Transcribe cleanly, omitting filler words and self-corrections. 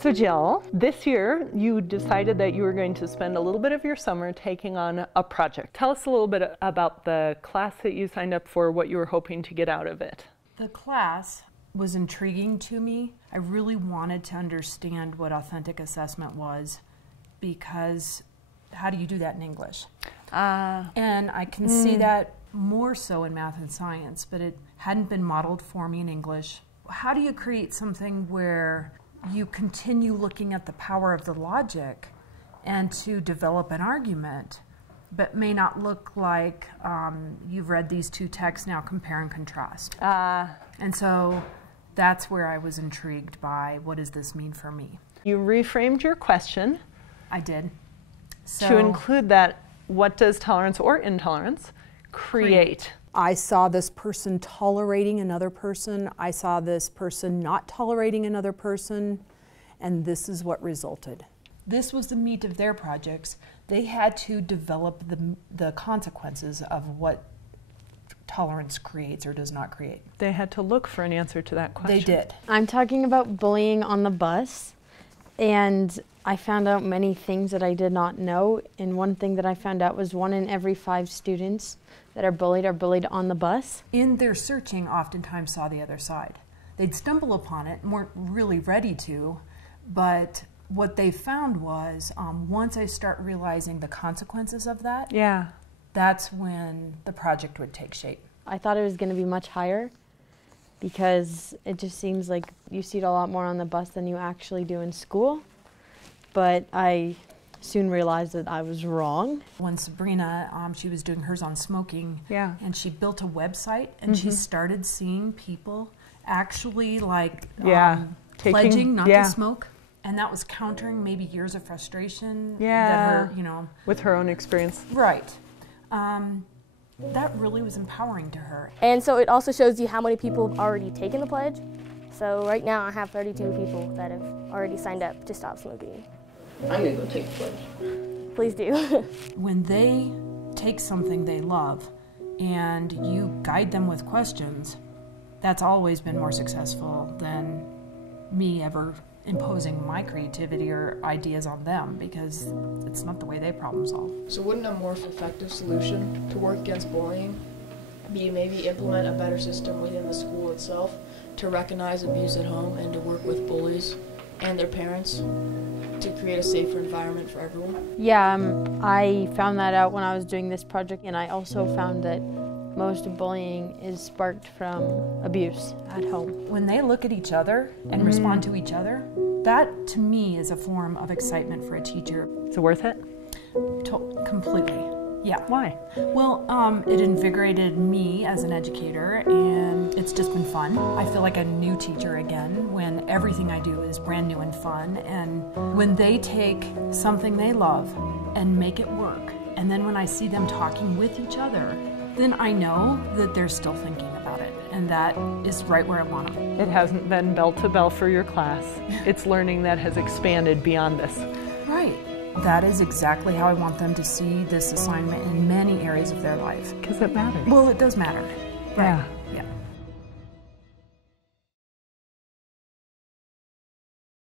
So Jill, this year you decided that you were going to spend a little bit of your summer taking on a project. Tell us a little bit about the class that you signed up for, what you were hoping to get out of it. The class was intriguing to me. I really wanted to understand what authentic assessment was, because how do you do that in English? And I can see that more so in math and science, but it hadn't been modeled for me in English. How do you create something where you continue looking at the power of the logic and to develop an argument, but may not look like you've read these two texts, now compare and contrast. And so that's where I was intrigued by, what does this mean for me? You reframed your question. I did. To include that, what does tolerance or intolerance create? I saw this person tolerating another person. I saw this person not tolerating another person, and this is what resulted. This was the meat of their projects. They had to develop the consequences of what tolerance creates or does not create. They had to look for an answer to that question. They did. I'm talking about bullying on the bus, and I found out many things that I did not know, and one thing that I found out was 1 in every 5 students that are bullied on the bus. In their searching, oftentimes saw the other side. They'd stumble upon it and weren't really ready to, but what they found was once I start realizing the consequences of that, that's when the project would take shape. I thought it was going to be much higher because it just seems like you see it a lot more on the bus than you actually do in school, but I soon realized that I was wrong. When Sabrina, she was doing hers on smoking, and she built a website, and she started seeing people actually pledging not to smoke, and that was countering maybe years of frustration that her, with her own experience. Right. That really was empowering to her. And so it also shows you how many people have already taken the pledge. So right now I have 32 people that have already signed up to stop smoking. I'm going to go take the pledge. Please do. When they take something they love and you guide them with questions, that's always been more successful than me ever imposing my creativity or ideas on them, because it's not the way they problem solve. So wouldn't a more effective solution to work against bullying be maybe implement a better system within the school itself to recognize abuse at home and to work with bullies and their parents to create a safer environment for everyone? Yeah, I found that out when I was doing this project, and I also found that most bullying is sparked from abuse at home. When they look at each other and respond to each other, that to me is a form of excitement for a teacher. Is it worth it? Completely, yeah. Why? Well, it invigorated me as an educator, and it's just been fun. I feel like a new teacher again when everything I do is brand new and fun, and when they take something they love and make it work, and then when I see them talking with each other, then I know that they're still thinking about it, and that is right where I want them. It hasn't been bell to bell for your class. It's learning that has expanded beyond this. Right. That is exactly how I want them to see this assignment in many areas of their life. Because it matters. Well, it does matter. Yeah.